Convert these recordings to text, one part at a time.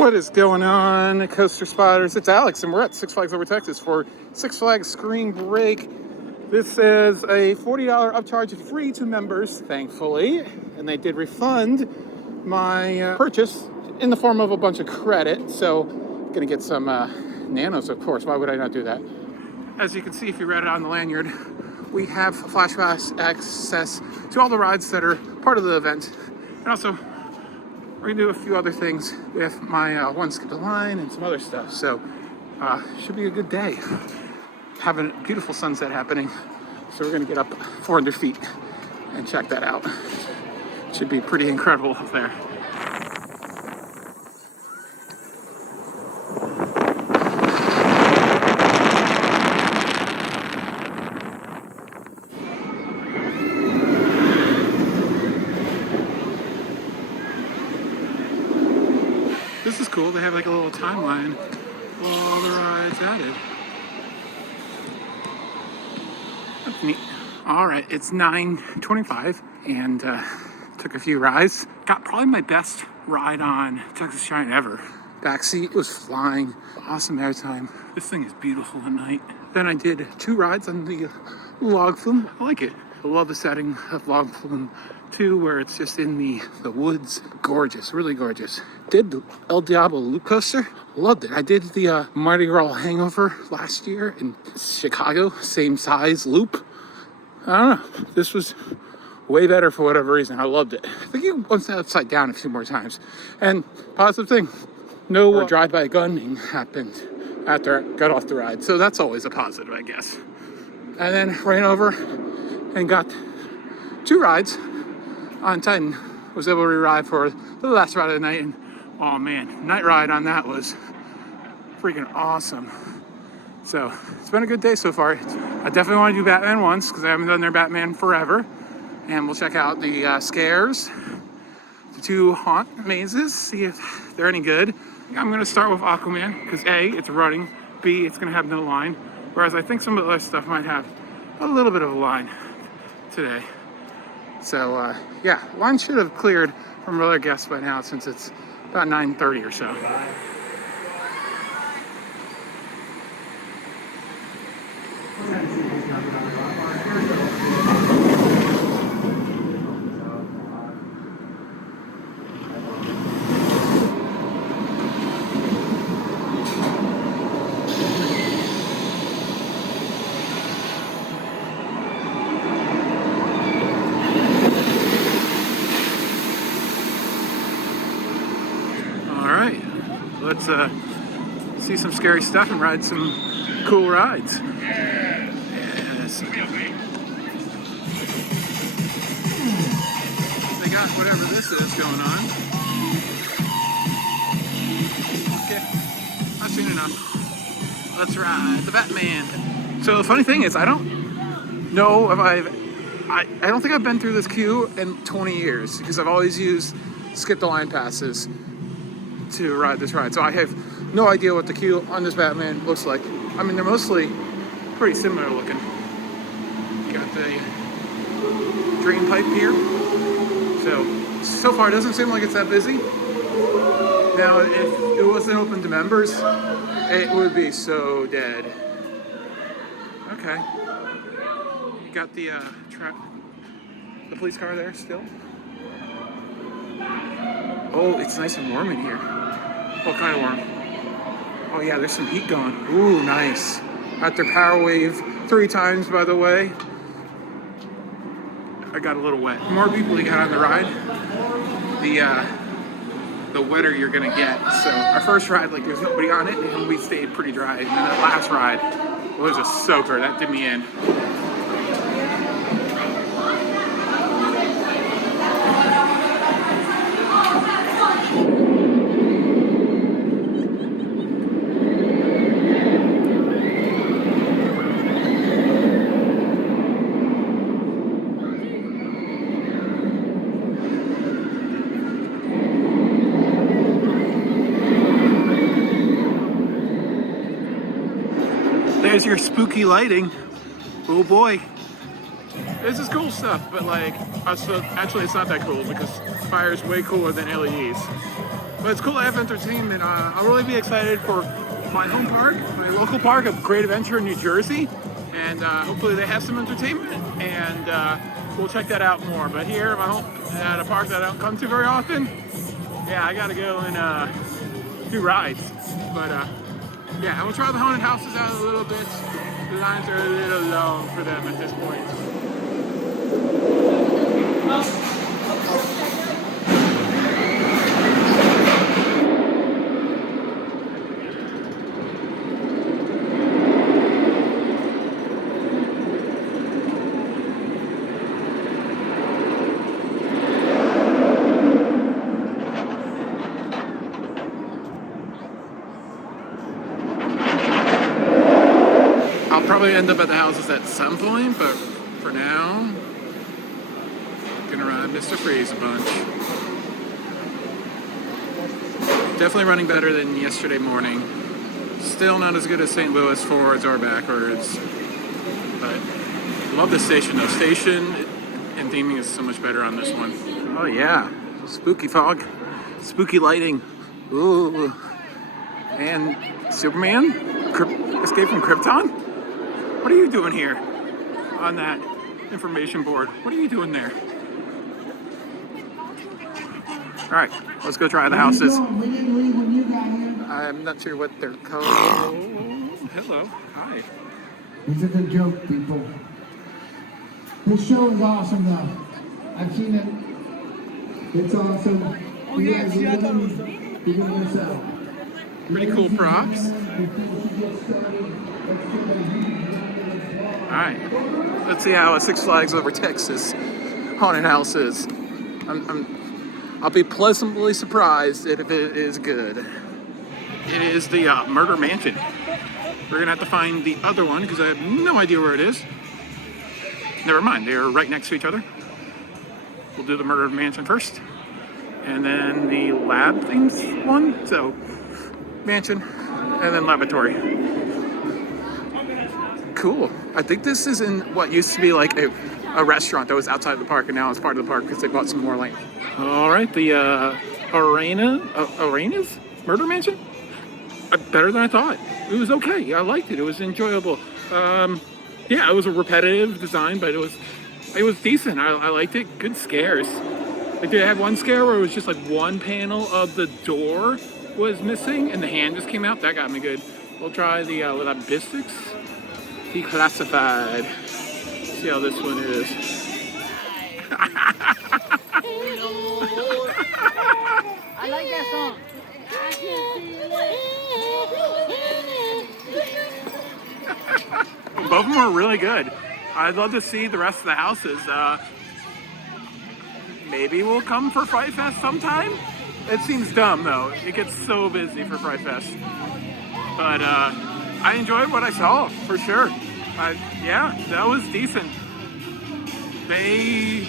What is going on, coaster spotters? It's Alex, and we're at Six Flags Over Texas for Six Flags ScreamBreak. This is a $40 upcharge, free to members, thankfully, and they did refund my purchase in the form of a bunch of credit. So, I'm gonna get some nanos, of course. Why would I not do that? As you can see, if you read it on the lanyard, we have flash pass access to all the rides that are part of the event, and also we're gonna do a few other things with my one skip the line and some other stuff. So should be a good day. Having a beautiful sunset happening. So we're gonna get up 400 feet and check that out. Should be pretty incredible up there. This is cool. They have like a little timeline of all the rides added. That's neat. All right, it's 9:25 and took a few rides. Got probably my best ride on Texas Shine ever. Backseat was flying. Awesome airtime. This thing is beautiful at night. Then I did 2 rides on the log flume. I like it. I love the setting of log flume 2, where it's just in the woods. Gorgeous, really gorgeous. Did the El Diablo loop coaster. Loved it. I did the Mardi Gras Hangover last year in Chicago. Same size loop. I don't know. This was way better for whatever reason. I loved it. I think it went upside down a few more times. And positive thing, no drive-by gunning happened after I got off the ride. So that's always a positive, I guess. And then ran over and got 2 rides on Titan. Was able to ride for the last ride of the night, and oh man, night ride on that was freaking awesome. So it's been a good day so far. I definitely want to do Batman once because I haven't done their Batman forever, and we'll check out the scares, the 2 haunt mazes, see if they're any good. I'm gonna start with Aquaman because A, it's running, B, it's gonna have no line, whereas I think some of the other stuff might have a little bit of a line today. So yeah, line should have cleared from other guests by now since it's about 9:30 or so. Let's see some scary stuff and ride some cool rides. Yes. They got whatever this is going on. Okay, I've seen enough. Let's ride the Batman. So the funny thing is, I don't know if I don't think I've been through this queue in 20 years because I've always used skip the line passes to ride this ride. So I have no idea what the queue on this Batman looks like. I mean, they're mostly pretty similar looking. You got the drain pipe here. So far it doesn't seem like it's that busy. Now, if it wasn't open to members, it would be so dead. Okay. You got the police car there still. Oh, it's nice and warm in here. What kind of warm? Oh yeah, there's some heat going. Ooh, nice. At their power wave 3 times, by the way. I got a little wet. The more people you got on the ride, the wetter you're gonna get. So our first ride, like there's nobody on it, and we stayed pretty dry. And then that last ride was a soaker. That did me in. There's your spooky lighting. Oh boy. This is cool stuff, but like, so actually it's not that cool because fire is way cooler than LEDs. But it's cool to have entertainment. I'll really be excited for my home park, my local park of Great Adventure in New Jersey. And hopefully they have some entertainment, and we'll check that out more. But here at a park that I don't come to very often, yeah, I gotta go and do rides. But yeah, we'll try the haunted houses out a little bit. The lines are a little long for them at this point. I'll probably end up at the houses at some point, but for now, gonna ride Mr. Freeze a bunch. Definitely running better than yesterday morning. Still not as good as St. Louis forwards or backwards, but love the station though. Station and theming is so much better on this one. Oh yeah, spooky fog, spooky lighting. Ooh, and Superman, Escape from Krypton. What are you doing here on that information board? What are you doing there? All right, let's go try the houses. I'm not sure what they're called. Hello, hi. This is a joke, people. This show is awesome, though. I've seen it. It's awesome. Oh yes, yeah, I thought it was. You're gonna miss out. Pretty cool props. All right, let's see how a Six Flags Over Texas haunted house is. I'll be pleasantly surprised if it is good. It is the Murder Mansion. We're gonna have to find the other one because I have no idea where it is. Never mind, they are right next to each other. We'll do the Murder Mansion first, and then the lab things one. So, mansion, and then laboratory. Cool. I think this is in what used to be like a restaurant that was outside of the park, and now it's part of the park because they bought some more land. All right, the Arena's Murder Mansion? Better than I thought. It was okay. I liked it. It was enjoyable. Yeah, it was a repetitive design, but it was decent. I liked it. Good scares. Like, did I have one scare where it was just like one panel of the door was missing and the hand just came out? That got me good. We'll try the Labistics Declassified. See how this one is. I like that song. Both of them are really good. I'd love to see the rest of the houses. Maybe we'll come for Fright Fest sometime. It seems dumb though. It gets so busy for Fright Fest. But I enjoyed what I saw for sure. Yeah, that was decent. They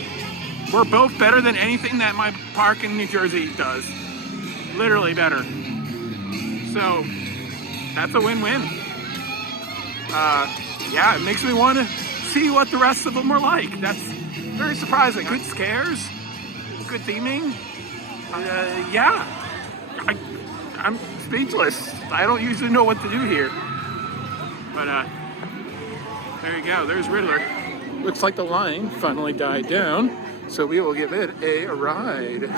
were both better than anything that my park in New Jersey does. Literally better. So that's a win-win. Yeah, it makes me want to see what the rest of them were like. That's very surprising. Good scares, good theming. Yeah, I'm speechless. I don't usually know what to do here. But there you go. There's Riddler. Looks like the line finally died down, so we will give it a ride.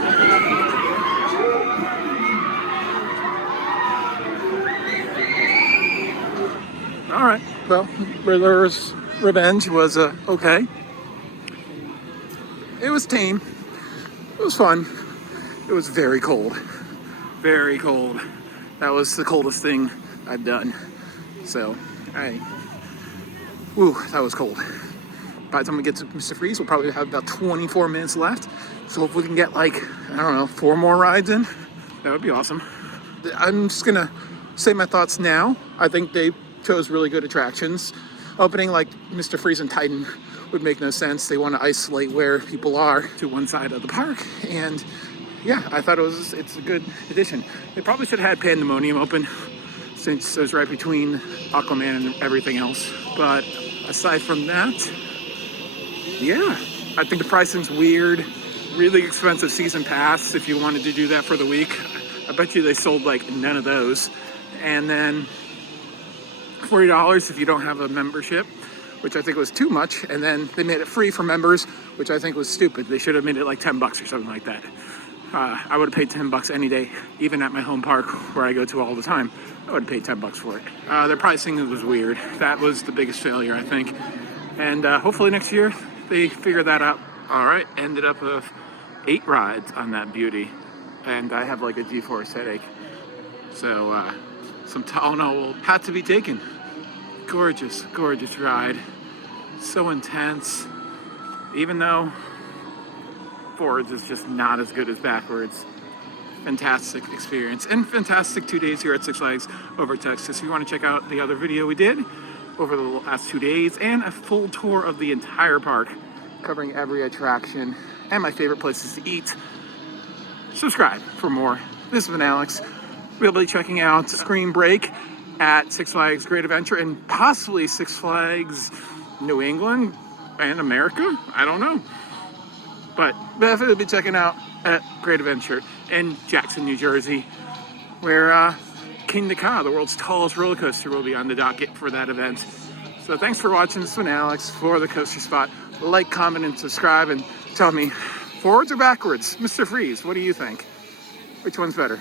All right. Well, Riddler's Revenge was okay. It was tame. It was fun. It was very cold. Very cold. That was the coldest thing I've done. So, alright. Woo, that was cold. By the time we get to Mr. Freeze, we'll probably have about 24 minutes left. So if we can get like, I don't know, 4 more rides in, that would be awesome. I'm just gonna say my thoughts now. I think they chose really good attractions. Opening like Mr. Freeze and Titan would make no sense. They want to isolate where people are to one side of the park. And yeah, I thought it's a good addition. They probably should have had Pandemonium open since it was right between Aquaman and everything else. But aside from that, yeah, I think the pricing's weird. Really expensive season pass if you wanted to do that for the week. bet you they sold like none of those. And then $40 if you don't have a membership, which I think was too much. And then they made it free for members, which I think was stupid. They should have made it like $10 or something like that. I would have paid $10 any day, even at my home park where I go to all the time. I would have paid $10 for it. Their pricing was weird. That was the biggest failure, I think. And hopefully next year they figure that out. All right, ended up with 8 rides on that beauty. And I have like a G-force headache. So some Tylenol had to be taken. Gorgeous, gorgeous ride. So intense. Even though forwards is just not as good as backwards. Fantastic experience and fantastic 2 days here at Six Flags over Texas. If you want to check out the other video we did over the last 2 days and a full tour of the entire park, covering every attraction and my favorite places to eat, subscribe for more. This has been Alex. We'll be checking out ScreamBreak at Six Flags Great Adventure and possibly Six Flags New England and America. I don't know. But definitely be checking out at Great Adventure in Jackson, New Jersey, where King the Ka, the world's tallest roller coaster, will be on the docket for that event. So thanks for watching. This one, Alex, for the Coaster Spot. Like, comment, and subscribe, and tell me, forwards or backwards? Mr. Freeze, what do you think? Which one's better?